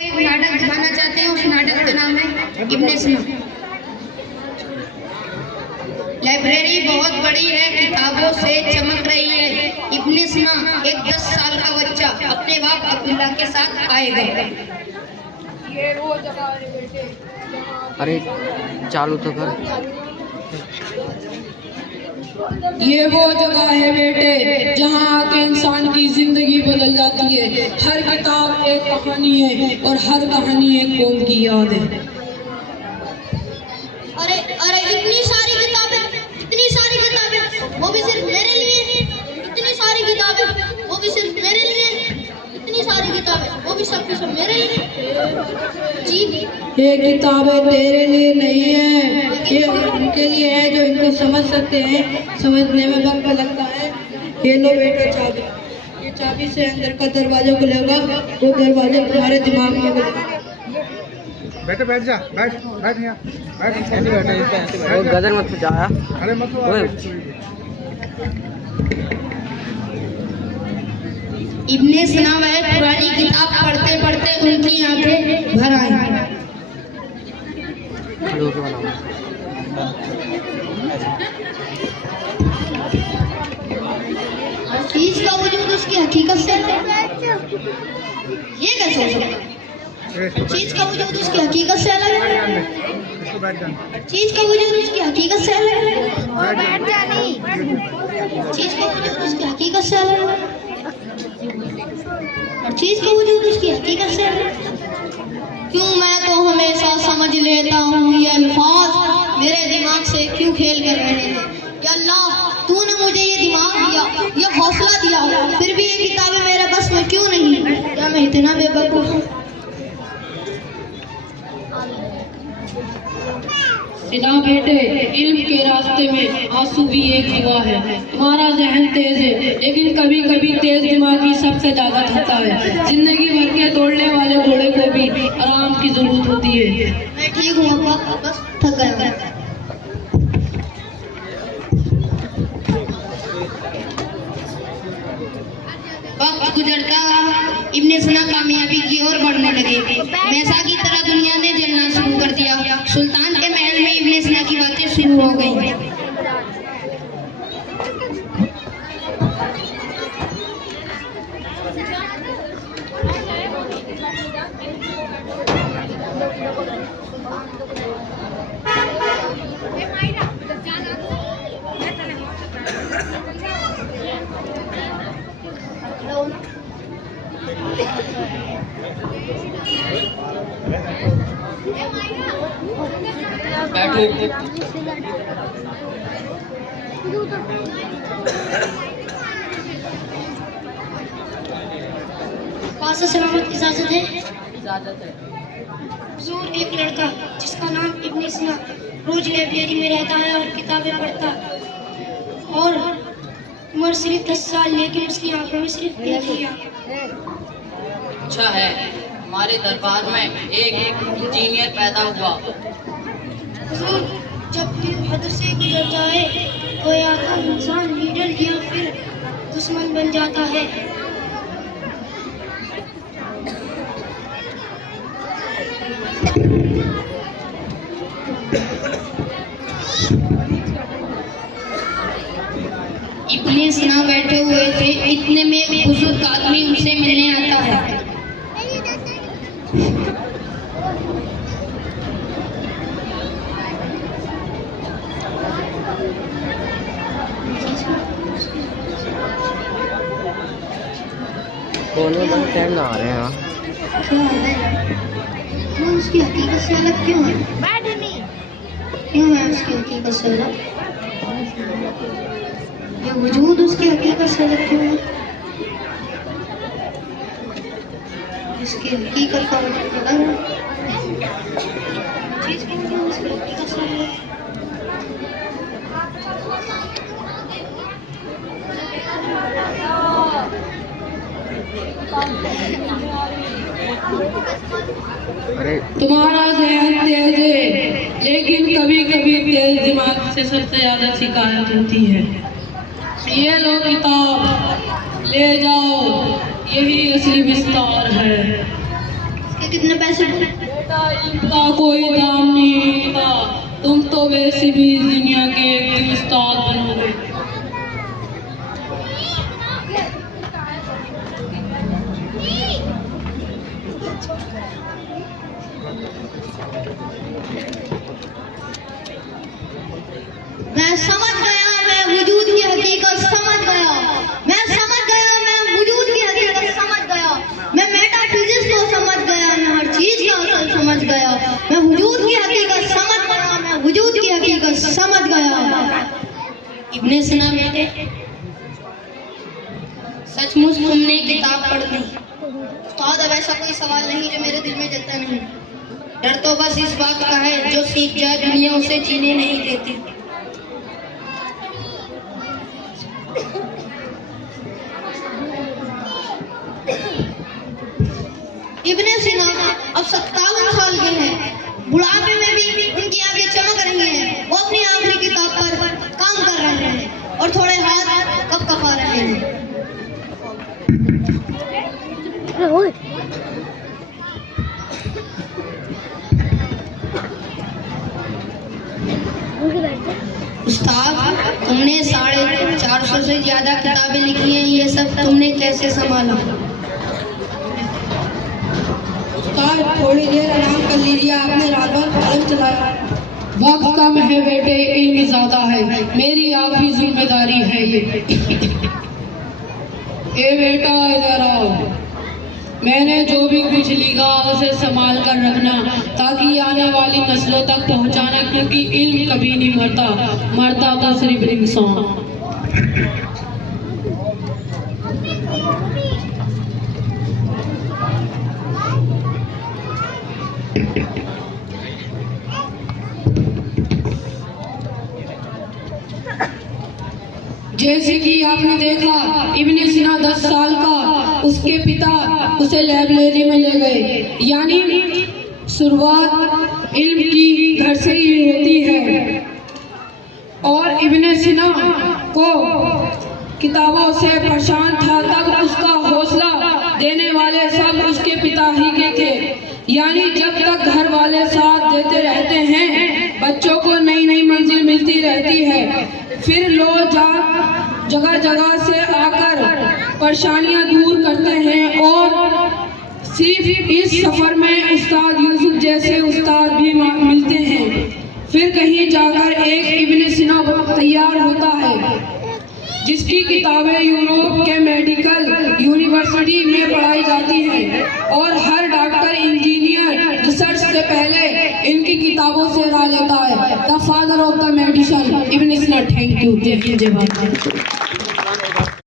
एक नाटक दिखाना चाहते हैं। उस नाटक का नाम है इब्ने सीना। लाइब्रेरी बहुत बड़ी है, किताबों से चमक रही है। इब्ने सीना एक 10 साल का बच्चा अपने बाप अब्दुल्ला के साथ आएगा। अरे चालू तो कर। ये वो जगह है बेटे जहाँ आके इंसान की जिंदगी बदल जाती है। हर किताब एक कहानी है और हर कहानी एक कौम की याद है। अरे अरे इतनी सारी किताबें, वो भी सिर्फ मेरे लिए। इतनी सारी किताबें, वो भी सिर्फ मेरे लिए। इतनी सारी किताबें, वो भी सब के सब मेरे लिए। जी, ये किताबें तेरे लिए नहीं है, ये उनके लिए है जो इनको समझ सकते हैं। समझने में वक्त लगता है। ये लो बेटा चाबी। ये चाबी से अंदर का दरवाजा खुलेगा, वो दरवाजा तुम्हारे दिमाग में खुलेगा। बेटे बैठ जा, बैठ यहाँ, बैठ। वो गदर मत जाया। अरे मत इब्ने सीना वह पुरानी किताब पढ़ते पढ़ते उनकी आंखें भर आई। चीज का वजूद उसकी हकीकत से अलग है। ये कैसे हो सकता है? चीज का वजूद उसकी हकीकत से अलग है। चीज का वजूद उसकी हकीकत से अलग है। चीज का वजूद उसकी हकीकत से अलग है। और चीज का वजूद उसकी हकीकत से अलग है। क्यों मैं तो हमेशा समझ लेता हूँ ये अल्फाज मेरे दिमाग से क्यों खेल कर रहे हैं। या अल्लाह, तूने मुझे ये दिमाग दिया, ये हौसला दिया, फिर भी ये किताबें मेरे बस में क्यों नहीं? क्या मैं इतना बेवकूफ हूँ? सीना बेटे, इल्म के रास्ते में आंसू भी एक दीवार है। तुम्हारा जहन तेज है, लेकिन कभी कभी तेज दिमागी सबसे ज्यादा थकता है। जिंदगी भर के दौड़ने वाले घोड़े को भी आराम की जरूरत होती है। मैं ठीक हूँ अब्बा, बस थक गया। वक्त गुजरता इब्ने सीना कामयाबी की ओर बढ़ने लगे। मैसा की तरह दुनिया ने जलना शुरू कर दिया। सुल्तान के महल में इब्ने सीना की बातें शुरू हो गई। सलामत इजाजत है। हुजूर, एक लड़का जिसका नाम इब्ने सीना रोज लाइब्रेरी में रहता है और किताबें पढ़ता, और उम्र सिर्फ 10 साल, लेकिन उसकी आंखों में सिर्फ एक ही आंख। अच्छा है, हमारे दरबार में एक इंजीनियर पैदा हुआ। हुजूर, जब दिल हद से गुजर जाए तो या तो इंसान लीडर या फिर दुश्मन बन जाता है। इब्ने सीना बैठे हुए थे, इतने में एक बुजुर्ग आदमी उनसे मिलने आता है। टाइम ना आ रहे हैं। क्यों उसकी हकीकत से अलग क्यों है? क्यों है उसकी हकीकत से अलग? ये वजूद उसकी हकीकत से अलग क्यों है? इसकी हकीकत का वजूद अलग है। चीज की वजूद उसकी हकीकत से अलग है। तुम्हारा जहन तेज है, लेकिन कभी कभी तेज दिमाग से सबसे ज्यादा शिकायत होती है। ये लो किताब, ले जाओ, यही असली विस्तार है। कितने पैसे दूं? बेटा इनका कोई दाम नहीं था, तुम तो वैसे भी इस दुनिया के एक उस्ताद बनोगे। मैं समझ गया, मैं वजूद की हकीकत समझ गया। मैं समझ गया, मैं वजूद की हकीकत समझ गया। मैं मेटाफिजिक्स को समझ गया, मैं हर चीज का असल समझ गया। मैं वजूद की हकीकत समझ गया, मैं वजूद की हकीकत समझ गया। इब्ने सिना बेटे, सचमुच तुमने किताब पढ़ ली? उस्ताद, अब ऐसा कोई सवाल नहीं जो मेरे दिल में जलता नहीं। डर तो बस इस बात का है, जो सीख जाए दुनिया उसे जीने नहीं देती। इब्ने सिना अब 57 साल के हैं। बुढ़ापे में भी उनकी आंखें चमक रही हैं। वो अपनी आखिरी किताब पर काम कर रहे हैं और थोड़े हाथ कपकपा रहे हैं। उस्ताद, तुमने 450 से ज्यादा किताबें लिखी हैं, ये सब तुमने कैसे संभाला? उस्ताद, थोड़ी देर आराम कर लीजिए, आपने रात भर कलम चलाया। वक्त कम है बेटे, इल्म ज्यादा है, मेरी आखिरी जिम्मेदारी है ये। ए बेटा इधर आओ, मैंने जो भी कुछ लिखा उसे संभाल कर रखना ताकि आने वाली नस्लों तक पहुंचाना, क्योंकि इल्म कभी नहीं मरता, मरता तो सिर्फ इंसान। जैसे कि आपने देखा, इब्ने सिना 10 साल का, उसके पिता उसे लाइब्रेरी में ले गए। यानी शुरुआत इल्म की घर से ही होती है। और इब्ने सिना को किताबों से परेशान था, तब उसका हौसला देने वाले सब उसके पिता ही के थे। यानी जब तक घर वाले साथ देते रहते हैं, बच्चों को नई नई मंजिल मिलती रहती है। फिर लोग जगह जगह से आकर परेशानियां दूर करते हैं और सिर्फ इस सफर में उस्ताद यूसुफ जैसे उस्ताद भी मिलते हैं। फिर कहीं जाकर एक इब्ने सिना तैयार होता है, जिसकी किताबें यूरोप के मेडिकल यूनिवर्सिटी में पढ़ाई जाती हैं और हर डॉक्टर, इंजीनियर रिसर्च से पहले इनकी किताबों से राह लेता है। The father of the medicine, Ibn Sina. Thank you. जय हिंद, जय भारत।